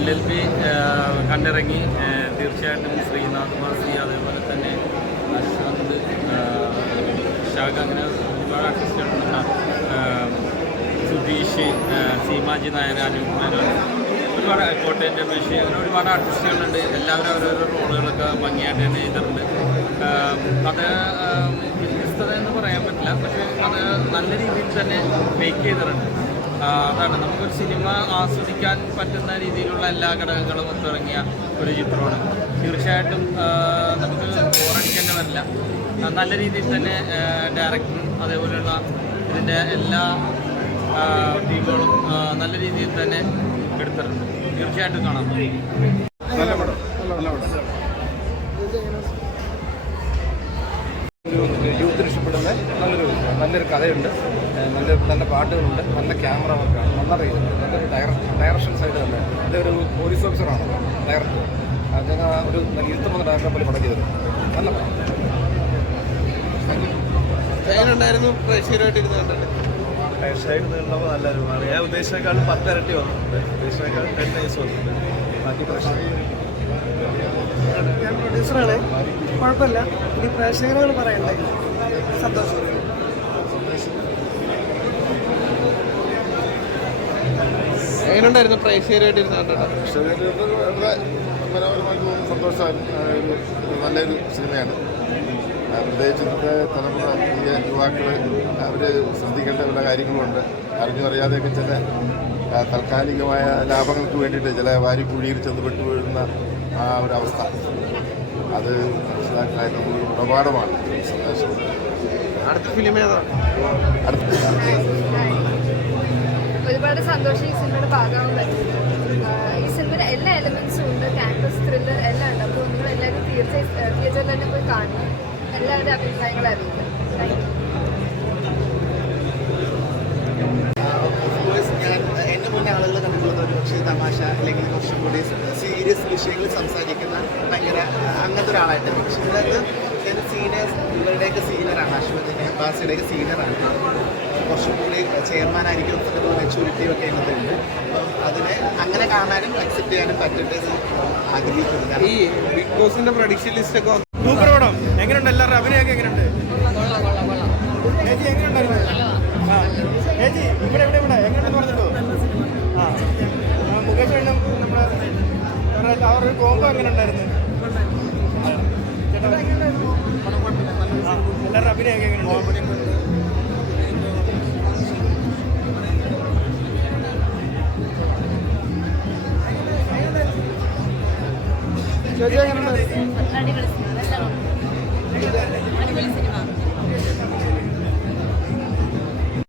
LLB കണ്ടിറങ്ങി. തീർച്ചയായിട്ടും ശ്രീനാഥ് വാസി, അതേപോലെ തന്നെ അശ്വന്ത്, ഷാഗ്, അങ്ങനെ ഒരുപാട് ആർട്ടിസ്റ്റുകളുണ്ട്. സുധീഷ്, സീമാജി നായർ, അനൂപ് മേനോൻ, ഒരുപാട് കോട്ടയം രമേശ്, അങ്ങനെ ഒരുപാട് ആർട്ടിസ്റ്റുകളുണ്ട്. എല്ലാവരും ഓരോരോ റോളുകളൊക്കെ ഭംഗിയായിട്ട് തന്നെ ചെയ്തിട്ടുണ്ട്. അത് വ്യത്യസ്തത എന്ന് പറയാൻ പറ്റില്ല, പക്ഷേ അത് നല്ല രീതിയിൽ തന്നെ മേക്ക് ചെയ്തിട്ടുണ്ട്. അതാണ് നമുക്കൊരു സിനിമ ആസ്വദിക്കാൻ പറ്റുന്ന രീതിയിലുള്ള എല്ലാ ഘടകങ്ങളും ഒത്തിറങ്ങിയ ഒരു ചിത്രമാണ്. തീർച്ചയായിട്ടും നമുക്ക് ബോറടിക്കേണ്ടി വരില്ല. നല്ല രീതിയിൽ തന്നെ ഡയറക്ടറും അതേപോലെയുള്ള ഇതിൻ്റെ എല്ലാ ടീമുകളും നല്ല രീതിയിൽ തന്നെ എടുത്തിട്ടുണ്ട്. തീർച്ചയായിട്ടും കാണാം. നല്ല പടം, നല്ല പടം. യൂത്തിന് ഇഷ്ടപ്പെടുന്ന നല്ലൊരു കഥയുണ്ട്, നല്ല പാട്ടുകളുണ്ട്, നല്ല ക്യാമറ വർക്കാണ്, നല്ലറിയുന്നുണ്ട്, നല്ലൊരു ഡയറക്ഷൻ സൈഡ് തന്നെ. നല്ലൊരു പോലീസ് ഓഫീസറാണ് ഡയറക്ടർ. അദ്ദേഹം ഒരു ഇരുത്തമെന്ന ഡയറക്ടറെ പോലെ പടം ചെയ്തിട്ടുണ്ട്. നല്ല പടം. എങ്ങനെയുണ്ടായിരുന്നു? പ്രേക്ഷകരായിട്ടിരുന്ന് കണ്ടിട്ട് പ്രേക്ഷകരായിട്ട് നിന്നപ്പോൾ നല്ലൊരു ഞാൻ ഉദ്ദേശിച്ചേക്കാളും 10 ഇരട്ടി വന്നിട്ടുണ്ട്. ഉദ്ദേശിച്ചേക്കാളും 10 ടൈംസ് വന്നിട്ടുണ്ട്. ബാക്കി പ്രശ്നം ഞാൻ പ്രൊഡ്യൂസറാണ്, കുഴപ്പമില്ല. ഇനി പ്രേക്ഷകരോട് പറയണ്ടേ? സന്തോഷം. എങ്ങനെയുണ്ടായിരുന്നു പ്രേക്ഷകരായിട്ടിരുന്ന് കണ്ടിട്ട്? മനോഹരമായിട്ട് തോന്നുന്നു. സന്തോഷമായി. നല്ലൊരു സിനിമയാണ്. പ്രത്യേകിച്ച് ഇന്നത്തെ തലമുറ, യുവാക്കൾ അവർ ശ്രദ്ധിക്കേണ്ട പല കാര്യങ്ങളുണ്ട്. അറിഞ്ഞു അറിയാതെയൊക്കെ ചില താൽക്കാലികമായ ലാഭങ്ങൾക്ക് വേണ്ടിയിട്ട് ചില വാരിക്കുഴിയിൽ ചെന്ന് പെട്ടുവീഴുന്ന ആ ഒരവസ്ഥ, അത് മനസ്സിലാക്കാനുള്ള ഒരു ഗുണപാഠമാണ്. സന്ദേശം. അടുത്ത ഫിലിം ഏതാണ്? ഒരുപാട് സന്തോഷം ഈ സിനിമയുടെ ഭാഗമാകാൻ പറ്റും. ഈ സിനിമയുടെ എല്ലാ എലമെന്റ്സും ഉണ്ട്, ക്യാമ്പസ് ത്രില്ലർ എല്ലാം ഉണ്ട്. അപ്പോൾ നിങ്ങൾ എല്ലാവരും തിയേറ്ററിൽ തന്നെ പോയി കാണുക, എല്ലാവരുടെ അഭിപ്രായങ്ങൾ അറിയിക്കുക. ഞാൻ എന്നെ മുന്നേ ആളുകൾ കണ്ടിട്ടുള്ളത് ഒരു പക്ഷേ തമാശ അല്ലെങ്കിൽ കുറച്ചും കൂടി സീരിയസ് വിഷയങ്ങൾ സംസാരിക്കുന്ന ഭയങ്കര അങ്ങനത്തെ ഒരാളായിട്ടാണ്. പക്ഷേ ഇതിനകത്ത് സീനിയേഴ്സ്, ഇവരുടെയൊക്കെ സീനിയറാണ്, അശ്വതിൻ്റെ അബ്ബാസിയുടെയൊക്കെ സീനിയറാണ്. കുറച്ചും കൂടി ചെയർമാനായിരിക്കും എന്നൊരു മെച്യൂരിറ്റിയും ഒക്കെ അതിനകത്ത് ഉണ്ട്. അപ്പം അതിനെ അങ്ങനെ കാണാനും അക്സെപ്റ്റ് ചെയ്യാനും പറ്റട്ടെ എന്ന് ആഗ്രഹിക്കുന്നത്. ഈ ബിഗ് ബോസിന്റെ പ്രൊഡിക്ഷൻ ലിസ്റ്റ് ഒക്കെ സൂപ്പർ പടം. എങ്ങനെയുണ്ട്? എല്ലാവരുടെ അഭിനയമൊക്കെ എങ്ങനെയുണ്ട്? ചേച്ചി എങ്ങനെയുണ്ടായിരുന്നു? ചേച്ചി ഇവിടെ എങ്ങനെയുണ്ടെന്ന് പറഞ്ഞിട്ടോ? മുകേഷ് വേണം നമ്മുടെ അവരുടെ കോമ്പോ എങ്ങനെ ഉണ്ടായിരുന്നു? എല്ലാവരുടെ അഭിനയമൊക്കെ എങ്ങനെയുണ്ട്? അടിപൊളി സിനിമ.